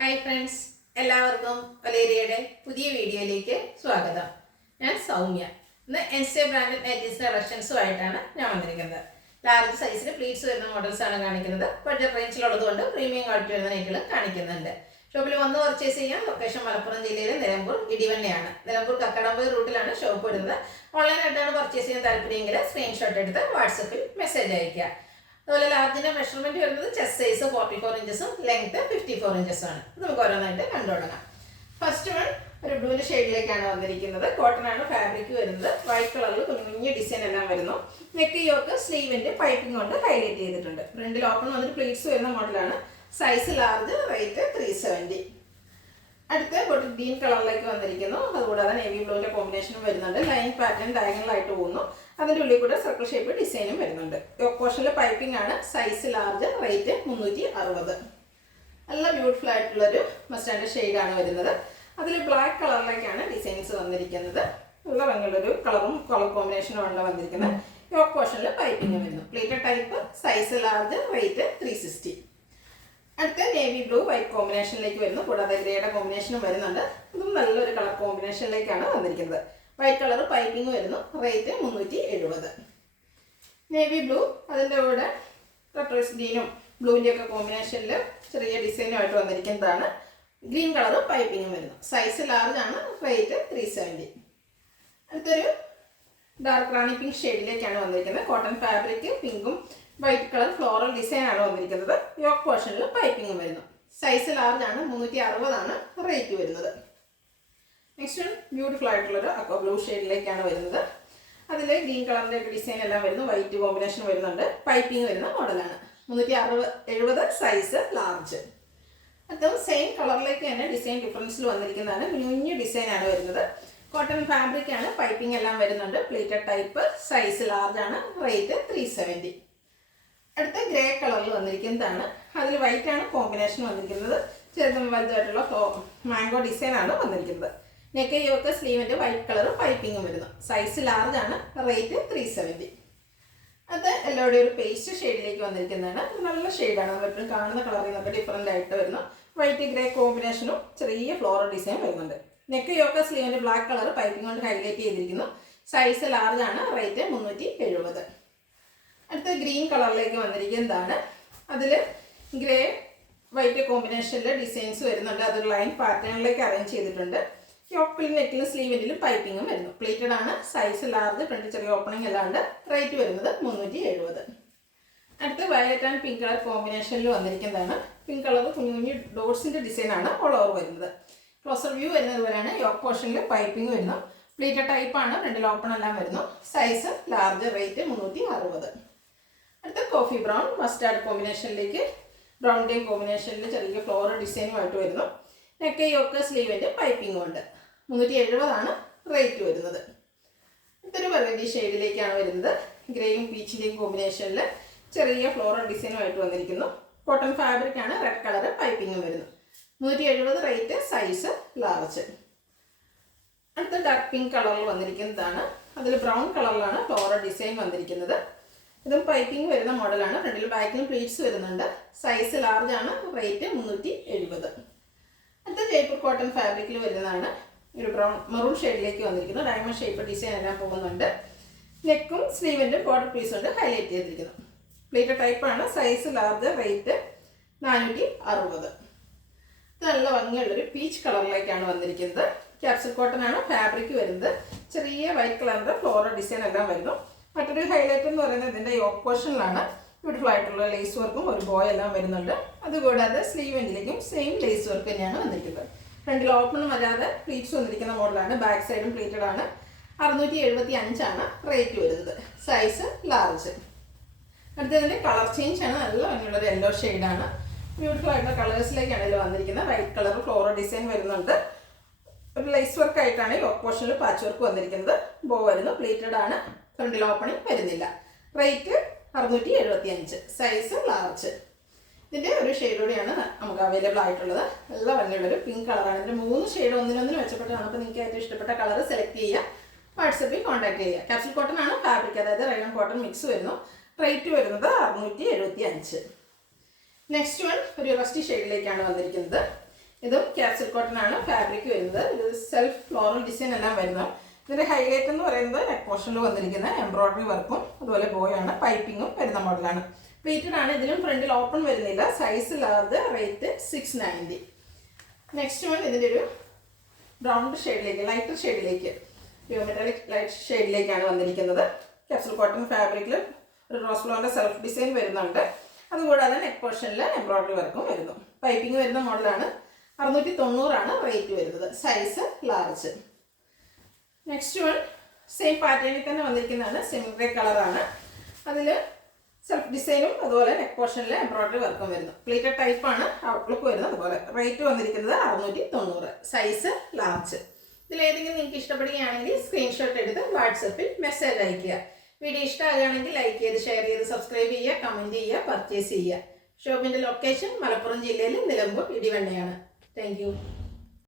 Hi friends, എല്ലാവർക്കും വലേരിയയുടെ പുതിയ വീഡിയോയിലേക്ക് സ്വാഗതം. ഞാൻ സൗമ്യ. ഇന്ന് എൻസ്റ്റേ ബ്രാൻഡഡ് നൈറ്റീസ് കളക്ഷൻസുമായിട്ടാണ് ഞാൻ വന്നിരിക്കുന്നത്. ലാർജ് സൈസിൽ പ്ലീറ്റ്സ് വരുന്ന മോഡൽസ് ആണ് കാണിക്കുന്നത്. ബഡ്ജറ്റ് റേഞ്ചിലുള്ളതുകൊണ്ട് പ്രീമിയം ക്വാളിറ്റി വരുന്ന നൈറ്റുകൾ കാണിക്കുന്നുണ്ട്. ഷോപ്പിൽ വന്ന് പർച്ചേസ് ചെയ്യാം. ലൊക്കേഷൻ മലപ്പുറം ജില്ലയിലെ നിലമ്പൂർ ഇടിവണ്ണയാണ്. നിലമ്പൂർ കക്കടമ്പ് റൂട്ടിലാണ് ഷോപ്പ് വരുന്നത്. ഓൺലൈനായിട്ടാണ് പർച്ചേസ് ചെയ്യാൻ താല്പര്യമെങ്കിൽ സ്ക്രീൻഷോട്ട് എടുത്ത് വാട്സപ്പിൽ മെസ്സേജ് അയയ്ക്കുക. അതുപോലെ ലാർജിന്റെ മെഷർമെന്റ് വരുന്നത് ചെസ്റ്റ് സൈസ് 44 ഇഞ്ചസും ലെങ്ത് 54 ഇഞ്ചസും ആണ്. നമുക്ക് ഓരോന്നായിട്ട് കണ്ടു തുടങ്ങാം. ഫസ്റ്റ് വൺ ഒരു ബ്ലൂവിന്റെ ഷെയ്ഡിലേക്കാണ് വന്നിരിക്കുന്നത്. കോട്ടൺ ആണ് ഫാബ്രിക് വരുന്നത്. വൈറ്റ് കളറിൽ കുഞ്ഞു ഡിസൈൻ എല്ലാം വരുന്നു. നെക്ക് യോക്ക് സ്ലീവിന്റെ പൈപ്പിംഗ് കൊണ്ട് ഹൈലൈറ്റ് ചെയ്തിട്ടുണ്ട്. ഫ്രണ്ടിൽ ഓപ്പൺ വന്നിട്ട് പ്ലീറ്റ്സ് വരുന്ന മോഡലാണ്. Size large, rate 370. അടുത്ത ബോട്ടിൽ ഗ്രീൻ കളറിലേക്ക് വന്നിരിക്കുന്നു. അതുകൂടാതെ നേവി ബ്ലൂവിന്റെ കോമ്പിനേഷനും വരുന്നുണ്ട്. ലൈൻ പാറ്റേൺ ഡയഗണലായിട്ട് പോകുന്നു. അതിൻ്റെ ഉള്ളിൽ കൂടെ സർക്കിൾ ഷേപ്പ് ഡിസൈനും വരുന്നുണ്ട്. പോർഷനിലെ പൈപ്പിംഗ് ആണ്. Size large, rate 360. നല്ല ബ്യൂട്ടിഫുൾ ആയിട്ടുള്ളൊരു മസ്റ്റാൻഡ് ഷെയ്ഡാണ് വരുന്നത്. അതിൽ ബ്ലാക്ക് കളറിലേക്കാണ് ഡിസൈൻസ് വന്നിരിക്കുന്നത്. നല്ല ഭംഗിയുള്ളൊരു കളറും കളർ കോമ്പിനേഷനും ആണ് വന്നിരിക്കുന്നത്. യോക്ക് പോർഷനിൽ പൈപ്പിംഗ് വരുന്നു. Plated type, size large, rate 360. അടുത്ത നേവി ബ്ലൂ വൈറ്റ് കോമ്പിനേഷനിലേക്ക് വരുന്നു. കൂടാതെ ഗ്രേയുടെ കോമ്പിനേഷനും വരുന്നുണ്ട്. ഇതും നല്ലൊരു കളർ കോമ്പിനേഷനിലേക്കാണ് വന്നിരിക്കുന്നത്. വൈറ്റ് കളർ പൈപ്പിംഗ് വരുന്നു. റേറ്റ് 370. നേവി ബ്ലൂ അതിൻ്റെ കൂടെ റെട്രോസ് ഗ്രീനും ബ്ലൂവിൻ്റെ ഒക്കെ കോമ്പിനേഷനിൽ ചെറിയ ഡിസൈനുമായിട്ട് വന്നിരിക്കുന്നതാണ്. ഗ്രീൻ കളർ പൈപ്പിംഗും വരുന്നു. സൈസ് ലാർജ് ആണ്. റേറ്റ് 370. അടുത്തൊരു ഡാർക്ക് റാണി പിങ്ക് ഷെയ്ഡിലേക്കാണ് വന്നിരിക്കുന്നത്. കോട്ടൺ ഫാബ്രിക്, പിങ്കും വൈറ്റ് കളർ ഫ്ലോറൽ ഡിസൈൻ ആണ് വന്നിരിക്കുന്നത്. യോക്ക് പോർഷനിൽ പൈപ്പിംഗും വരുന്നു. സൈസ് ലാർജ് ആണ്. 360 ആണ് റേറ്റ് വരുന്നത്. നെക്സ്റ്റ് വൺ ബ്യൂട്ടിഫുൾ ആയിട്ടുള്ളൊരു അക്വ ബ്ലൂ ഷെയ്ഡിലേക്കാണ് വരുന്നത്. അതിൽ ഗ്രീൻ കളറിൻ്റെ ഒക്കെ ഡിസൈൻ എല്ലാം വരുന്നു. വൈറ്റ് കോമ്പിനേഷൻ വരുന്നുണ്ട്. പൈപ്പിംഗ് വരുന്ന മോഡലാണ്. 370 സൈസ് ലാർജ്. അതും സെയിം കളറിലേക്ക് തന്നെ ഡിസൈൻ ഡിഫറൻസിൽ വന്നിരിക്കുന്നതാണ്. കുഞ്ഞു ഡിസൈനാണ് വരുന്നത്. കോട്ടൺ ഫാബ്രിക് ആണ്. പൈപ്പിംഗ് എല്ലാം വരുന്നുണ്ട്. പ്ലേറ്റഡ് ടൈപ്പ്, സൈസ് ലാർജ് ആണ്. റേറ്റ് 370. അടുത്ത ഗ്രേ കളറിൽ വന്നിരിക്കുന്നതാണ്. അതിൽ വൈറ്റ് ആണ് കോമ്പിനേഷൻ വന്നിരിക്കുന്നത്. ചെറുതും വലുതായിട്ടുള്ള മാംഗോ ഡിസൈൻ ആണ് വന്നിരിക്കുന്നത്. നെക്ക് യോക്ക് സ്ലീവിൻ്റെ വൈറ്റ് കളർ പൈപ്പിംഗും വരുന്നു. സൈസ് ലാർജ് ആണ്. റേറ്റ് 370. അത് എല്ലാവരുടെയും ഒരു പേസ്റ്റ് ഷെയ്ഡിലേക്ക് വന്നിരിക്കുന്നതാണ്. നല്ല ഷെയ്ഡാണ്. നമ്മൾ എപ്പോഴും കാണുന്ന കളറിൽ നിന്നൊക്കെ ഡിഫറൻ്റ് ആയിട്ട് വരുന്നു. വൈറ്റ് ഗ്രേ കോമ്പിനേഷനും ചെറിയ ഫ്ലോറൽ ഡിസൈൻ വരുന്നുണ്ട്. നെക്ക് യോക്ക് സ്ലീവിൻ്റെ ബ്ലാക്ക് കളർ പൈപ്പിംഗ് കൊണ്ട് ഹൈലൈറ്റ് ചെയ്തിരിക്കുന്നു. സൈസ് ലാർജ് ആണ്. റേറ്റ് 370. അടുത്ത ഗ്രീൻ കളറിലേക്ക് വന്നിരിക്കുന്നതാണ്. അതിൽ ഗ്രേ വൈറ്റ് കോമ്പിനേഷനിൽ ഡിസൈൻസ് വരുന്നുണ്ട്. അതൊരു ലൈൻ പാറ്റേണിലേക്ക് അറേഞ്ച് ചെയ്തിട്ടുണ്ട്. യോക്കിൽ നെക്കിലും സ്ലീവിലും പൈപ്പിങ്ങും വരുന്നു. പ്ലേറ്റഡ് ആണ്. Size large. ഫ്രണ്ട് ചെറിയ ഓപ്പണിംഗ് അല്ലാണ്ട് റേറ്റ് വരുന്നത് 370. അടുത്ത വയലറ്റ് ആൻഡ് പിങ്ക് കളർ കോമ്പിനേഷനിൽ വന്നിരിക്കുന്നതാണ്. പിങ്ക് കളർ കുഞ്ഞു ഡോട്ട്സിൻ്റെ ഡിസൈനാണ് ഓൾ ഓവർ വരുന്നത്. ക്ലോസർ വ്യൂ വരുന്നത് പോലെയാണ്. യോക്ക് പോർഷനിൽ പൈപ്പിംഗ് വരുന്നു. പ്ലേറ്റഡ് ടൈപ്പാണ്. ഫ്രണ്ടിൽ ഓപ്പൺ എല്ലാം വരുന്നു. Size large. റേറ്റ് 360. അടുത്ത കോഫി ബ്രൗൺ മസ്റ്റാർഡ് കോമ്പിനേഷനിലേക്ക് ബ്രൗണിൻ്റെയും കോമ്പിനേഷനിൽ ചെറിയ ഫ്ലോറൽ ഡിസൈനുമായിട്ട് വരുന്നു. നെക്ക് യോക്ക് സ്ലീവിൻ്റെ പൈപ്പിംഗും ഉണ്ട്. 370 ആണ് റേറ്റ് വരുന്നത്. ഇതൊരു വെറൈറ്റി ഷെയ്ഡിലേക്കാണ് വരുന്നത്. ഗ്രേയും പീച്ചിൻ്റെയും കോമ്പിനേഷനിൽ ചെറിയ ഫ്ലോറൽ ഡിസൈനുമായിട്ട് വന്നിരിക്കുന്നു. കോട്ടൺ ഫാബ്രിക് ആണ്. റെഡ് കളർ പൈപ്പിംഗും വരുന്നു. 370 റേറ്റ്. Size large. അടുത്ത ഡാർക്ക് പിങ്ക് കളറിൽ വന്നിരിക്കുന്നതാണ്. അതിൽ ബ്രൗൺ കളറിലാണ് ഫ്ലോറൽ ഡിസൈൻ വന്നിരിക്കുന്നത്. ഇതും പൈപ്പിംഗ് വരുന്ന മോഡലാണ്. ഫ്രണ്ടിൽ ബാക്കിലും പ്ലീറ്റ്സ് വരുന്നുണ്ട്. സൈസ് ലാർജ് ആണ്. റേറ്റ് 370. അടുത്ത ജയ്പൂർ കോട്ടൺ ഫാബ്രിക്കിൽ വരുന്നതാണ്. ഒരു ബ്രൗൺ മെറൂൺ ഷെയ്ഡിലേക്ക് വന്നിരിക്കുന്നു. ഡയമണ്ട് ഷേപ്പ് ഡിസൈൻ എല്ലാം പോകുന്നുണ്ട്. നെക്കും സ്ലീവിൻ്റെ ബോർഡർ പീസ് കൊണ്ട് ഹൈലൈറ്റ് ചെയ്തിരിക്കുന്നു. പ്ലേറ്റഡ് ടൈപ്പാണ്. Size large. റേറ്റ് 460. ഇത് നല്ല ഭംഗിയുള്ളൊരു പീച്ച് കളറിലേക്കാണ് വന്നിരിക്കുന്നത്. ക്യാപ്സൽ കോട്ടൺ ആണ് ഫാബ്രിക് വരുന്നത്. ചെറിയ വൈറ്റ് കളറിൻ്റെ ഫ്ലോറൽ ഡിസൈൻ എല്ലാം വരുന്നു. മറ്റൊരു ഹൈലൈറ്റ് എന്ന് പറയുന്നത് ഇതിൻ്റെ യോക്ക് പോർഷനിലാണ്. ബ്യൂട്ടിഫുൾ ആയിട്ടുള്ള ലേസ് വർക്കും ഒരു ബോയ് എല്ലാം വരുന്നുണ്ട്. അതുകൂടാതെ സ്ലീവിൻ്റെലേക്കും സെയിം ലേസ് വർക്ക് തന്നെയാണ് വന്നിരിക്കുന്നത്. ഫ്രണ്ടിൽ ഓപ്പണും അല്ലാതെ പ്ലീറ്റ്സ് വന്നിരിക്കുന്ന മോഡലാണ്. ബാക്ക് സൈഡും പ്ലീറ്റഡ് ആണ്. 675 ആണ് റേറ്റ് വരുന്നത്. Size large. അടുത്തതിൻ്റെ കളർ ചേഞ്ച് ആണ്. നല്ല ഭംഗിയുള്ളൊരു യെല്ലോ ഷെയ്ഡാണ്. ബ്യൂട്ടിഫുൾ ആയിട്ടുള്ള കളേഴ്സിലേക്കാണ് ഇതിൽ വന്നിരിക്കുന്നത്. വൈറ്റ് കളർ ഫ്ലോറൽ ഡിസൈൻ വരുന്നുണ്ട്. ഒരു ലേസ് വർക്ക് ആയിട്ടാണ് യോക്ക് പോർഷനിൽ പാച്ച് വർക്ക് വന്നിരിക്കുന്നത്. ബോ വരുന്നു. പ്ലീറ്റഡ് ആണ്. ഫ്രണ്ടിൽ ഓപ്പണിംഗ് വരുന്നില്ല. റേറ്റ് 675. Size large. ഇതിൻ്റെ ഒരു ഷെയ്ഡ് കൂടിയാണ് നമുക്ക് അവൈലബിൾ ആയിട്ടുള്ളത്. നല്ല ഭംഗിയുള്ളൊരു പിങ്ക് കളറാണ്. ഇതിൻ്റെ 3 ഷെയ്ഡ് ഒന്നിനൊന്നിന് മെച്ചപ്പെട്ടാണ്. അപ്പോൾ നിങ്ങൾക്ക് ഏറ്റവും ഇഷ്ടപ്പെട്ട കളർ സെലക്ട് ചെയ്യുക. വാട്സപ്പിൽ കോൺടാക്ട് ചെയ്യുക. ക്യാപ്സൽ കോട്ടൺ ആണ് ഫാബ്രിക്. അതായത് റയോൺ കോട്ടൺ മിക്സ് വരുന്നു. റേറ്റ് വരുന്നത് 675. നെക്സ്റ്റ് വൺ ഒരു റസ്റ്റി ഷെയ്ഡിലേക്കാണ് വന്നിരിക്കുന്നത്. ഇതും ക്യാപ്സൂൾ കോട്ടൺ ആണ് ഫാബ്രിക് വരുന്നത്. ഇത് സെൽഫ് ഫ്ലോറൽ ഡിസൈൻ എല്ലാം വരുന്നത്. ഇതിൻ്റെ ഹൈലൈറ്റ് എന്ന് പറയുന്നത് നെക്ക് പോർഷനിൽ വന്നിരിക്കുന്ന എംബ്രോയിഡറി വർക്കും അതുപോലെ ബോയാണ് പൈപ്പിങ്ങും വരുന്ന മോഡലാണ്. പ്ലീറ്റഡ് ആണ്. ഇതിലും ഫ്രണ്ടിൽ ഓപ്പൺ വരുന്നില്ല. Size large. Rate 690. Next one ഇതിൻ്റെ ഒരു ബ്രൗൺ ഷെയ്ഡിലേക്ക് ലൈറ്റർ ഷെയ്ഡിലേക്ക് മെറ്റാലിക് ലൈറ്റ് ഷെയ്ഡിലേക്കാണ് വന്നിരിക്കുന്നത്. ക്യാപ്സൂൾ കോട്ടൺ ഫാബ്രിക്കിൽ ഒരു റോസ് ഫ്ലോറിൻ്റെ സെൽഫ് ഡിസൈൻ വരുന്നുണ്ട്. അതുകൂടാതെ നെക്ക് പോർഷനിൽ എംബ്രോയിഡറി വർക്കും വരുന്നു. പൈപ്പിംഗ് വരുന്ന മോഡലാണ്. 690 റേറ്റ് വരുന്നത്. Size large. Next one same പാറ്റേണിൽ തന്നെ വന്നിരിക്കുന്നതാണ്. സെമി ഗ്രേ കളറാണ്. അതിൽ സെൽഫ് ഡിസൈനും അതുപോലെ നെക്ക് പോർഷനിൽ എംബ്രോയിഡറി വർക്കും വരുന്നു. പ്ലീറ്റഡ് ടൈപ്പാണ് ഔട്ട്ലുക്ക് വരുന്നത്. അതുപോലെ റേറ്റ് വന്നിരിക്കുന്നത് 690. Size large. ഇതിലേതെങ്കിലും നിങ്ങൾക്ക് ഇഷ്ടപ്പെടുകയാണെങ്കിൽ സ്ക്രീൻഷോട്ട് എടുത്ത് വാട്സപ്പിൽ മെസ്സേജ് അയയ്ക്കുക. വീഡിയോ ഇഷ്ടമാകുകയാണെങ്കിൽ ലൈക്ക് ചെയ്ത് ഷെയർ ചെയ്ത് സബ്സ്ക്രൈബ് ചെയ്യുക, കമൻറ്റ് ചെയ്യുക, പർച്ചേസ് ചെയ്യുക. ഷോപ്പിൻ്റെ ലൊക്കേഷൻ മലപ്പുറം ജില്ലയിൽ നിലമ്പൂർ ഇടിവണ്ണയാണ്. Thank you.